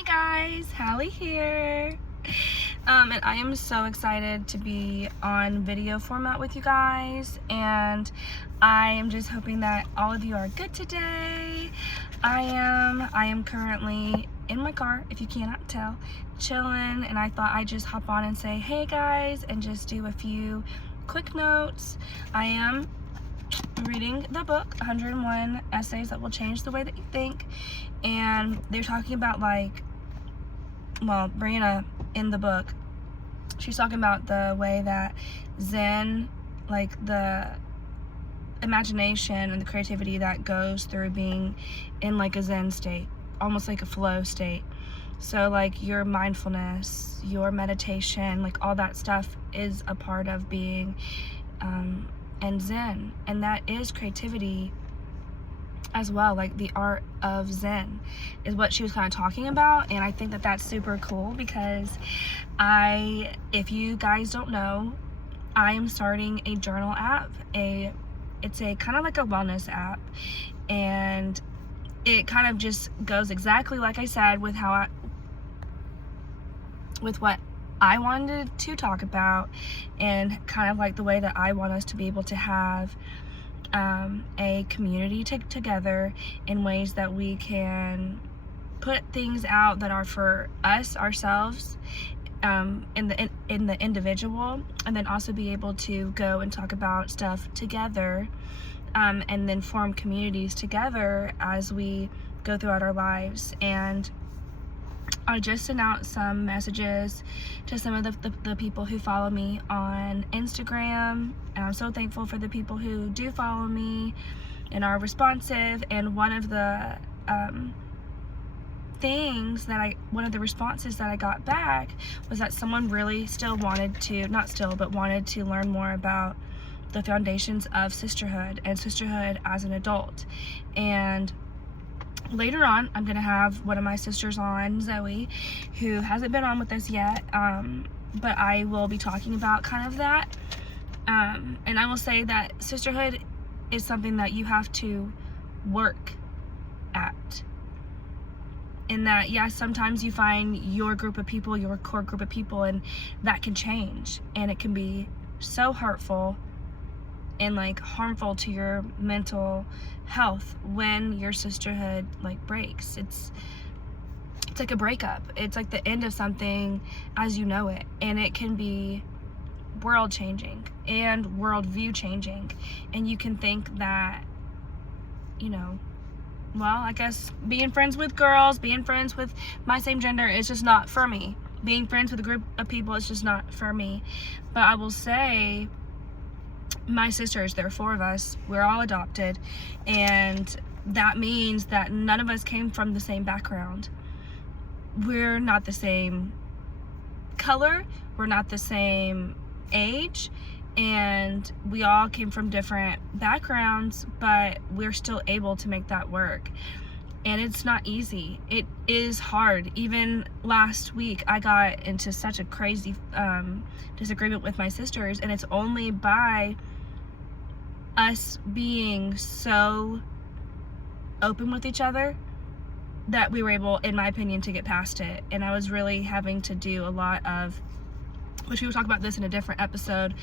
Hey guys, Hallie here. And I am so excited to be on video format with you guys, and I am just hoping that all of you are good today. I am currently in my car, if you cannot tell, chilling, and I thought I'd just hop on and say hey guys and just do a few quick notes. I am reading the book 101 Essays That Will Change the Way That You Think, and they're talking about Brianna in the book, she's talking about the way that Zen, like the imagination and the creativity that goes through being in like a Zen state, almost like a flow state. So like your mindfulness, your meditation, like all that stuff is a part of being and Zen, and that is creativity as well. Like the art of Zen is what she was kind of talking about, and I think that that's super cool because if you guys don't know, I am starting a journal app. It's a kind of like a wellness app, and it kind of just goes exactly like I said with what I wanted to talk about, and kind of like the way that I want us to be able to have a community together in ways that we can put things out that are for us, ourselves, in the individual, and then also be able to go and talk about stuff together, and then form communities together as we go throughout our lives. And I just sent out some messages to some of the people who follow me on Instagram, and I'm so thankful for the people who do follow me and are responsive. And one of the one of the responses that I got back was that someone really wanted to learn more about the foundations of sisterhood and sisterhood as an adult. And later on, I'm going to have one of my sisters on, Zoe, who hasn't been on with us yet, but I will be talking about kind of that. And I will say that sisterhood is something that you have to work at. In that, yes, sometimes you find your group of people, your core group of people, and that can change. And it can be so hurtful and like harmful to your mental health when your sisterhood like breaks. It's like a breakup. It's like the end of something as you know it, and it can be world changing and worldview changing. And you can think that, I guess being friends with girls, being friends with my same gender is just not for me. Being friends with a group of people is just not for me. But I will say, my sisters, there are 4 of us, we're all adopted, and that means that none of us came from the same background. We're not the same color, we're not the same age, and we all came from different backgrounds, but we're still able to make that work. And it's not easy. It is hard. Even last week, I got into such a crazy disagreement with my sisters, and it's only by us being so open with each other that we were able, in my opinion, to get past it. And I was really having to do a lot of, which we will talk about this in a different episode,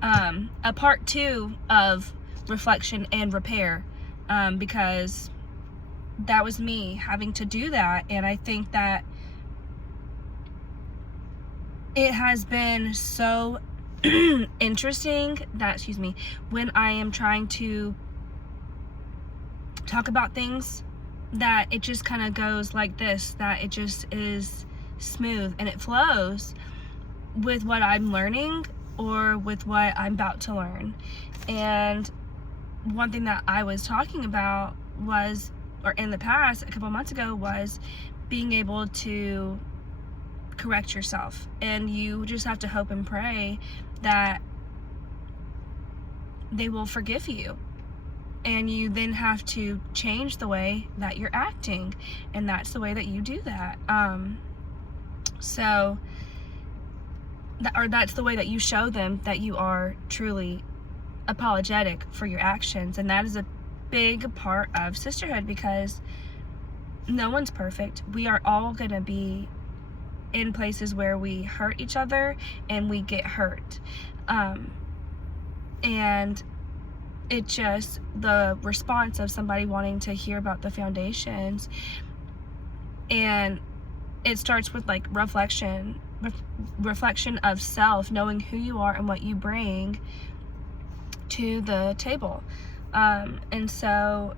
a part 2 of reflection and repair, because that was me having to do that. And I think that it has been so interesting that, when I am trying to talk about things, that it just kind of goes like this, that it just is smooth and it flows with what I'm learning or with what I'm about to learn. And one thing that I was talking about was, or in the past, a couple months ago, was being able to correct yourself. And you just have to hope and pray that they will forgive you. And you then have to change the way that you're acting. And that's the way that you do that. That's the way that you show them that you are truly apologetic for your actions. And that is a big part of sisterhood, because no one's perfect. We are all gonna be in places where we hurt each other and we get hurt. And it just, the response of somebody wanting to hear about the foundations, and it starts with like reflection of self, knowing who you are and what you bring to the table. And so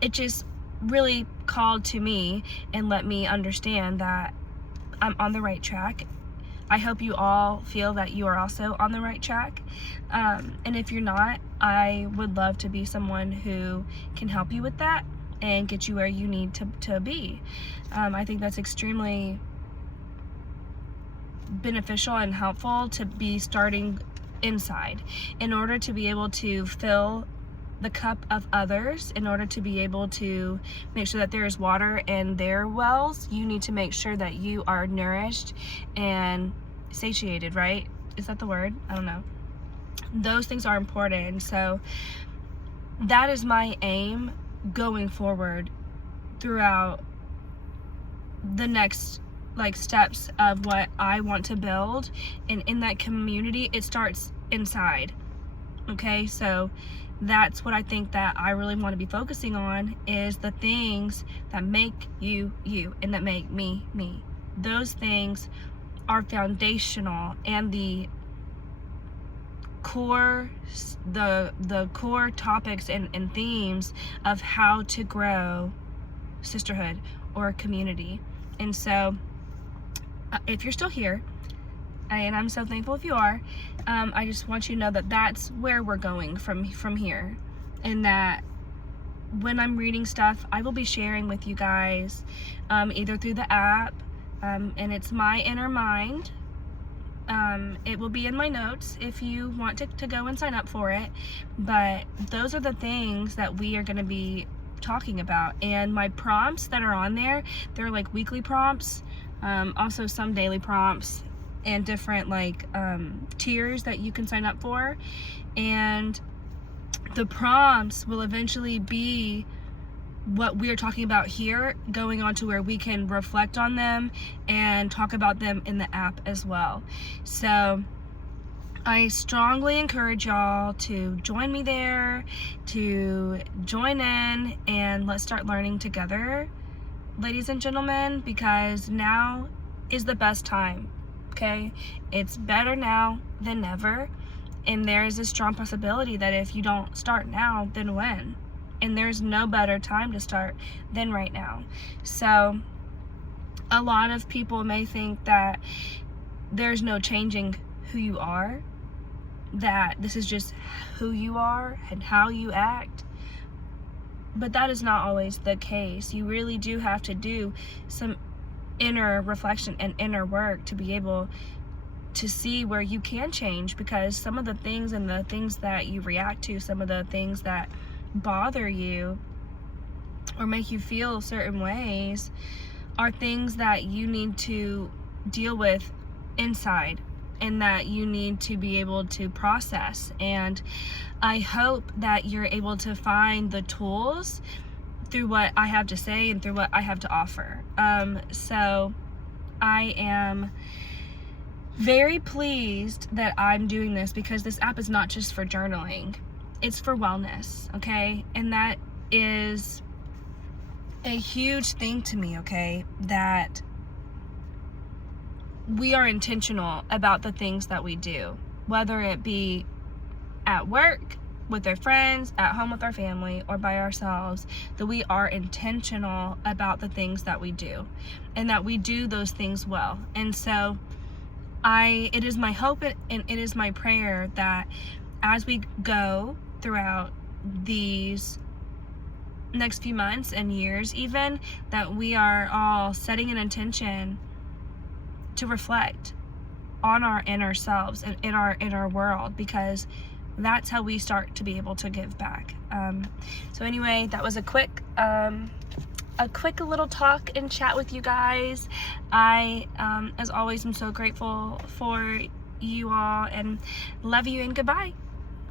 it just really called to me and let me understand that I'm on the right track. I hope you all feel that you are also on the right track. And if you're not, I would love to be someone who can help you with that and get you where you need to be. I think that's extremely beneficial and helpful to be starting inside in order to be able to fill the cup of others. In order to be able to make sure that there is water in their wells, you need to make sure that you are nourished and satiated, right? Is that the word? I don't know. Those things are important. So that is my aim going forward throughout the next like steps of what I want to build. And in that community, it starts inside. Okay, so that's what I think that I really want to be focusing on, is the things that make you you and that make me me. Those things are foundational, and the core topics and themes of how to grow sisterhood or community. And so if you're still here, and I'm so thankful if you are, I just want you to know that that's where we're going from here, and that when I'm reading stuff, I will be sharing with you guys, either through the app, and it's My Inner Mind. It will be in my notes if you want to go and sign up for it. But those are the things that we are going to be talking about. And my prompts that are on there, they're like weekly prompts, also some daily prompts, and different like tiers that you can sign up for. And the prompts will eventually be what we're talking about here, going on to where we can reflect on them and talk about them in the app as well. So I strongly encourage y'all to join me there, to join in, and let's start learning together, ladies and gentlemen, because now is the best time. Okay, it's better now than never, and there is a strong possibility that if you don't start now, then when? And there's no better time to start than right now. So a lot of people may think that there's no changing who you are, that this is just who you are and how you act. But that is not always the case. You really do have to do some inner reflection and inner work to be able to see where you can change, because some of the things and the things that you react to, some of the things that bother you or make you feel certain ways, are things that you need to deal with inside, and that you need to be able to process. And I hope that you're able to find the tools through what I have to say and through what I have to offer. So I am very pleased that I'm doing this, because this app is not just for journaling, it's for wellness, okay? And that is a huge thing to me, okay? That we are intentional about the things that we do, whether it be at work, with our friends, at home with our family, or by ourselves, that we are intentional about the things that we do, and that we do those things well. And so it is my hope and it is my prayer that as we go throughout these next few months and years even, that we are all setting an intention to reflect on our inner selves and in our world, because that's how we start to be able to give back. So anyway, that was a quick little talk and chat with you guys. I, as always, am so grateful for you all, and love you, and goodbye.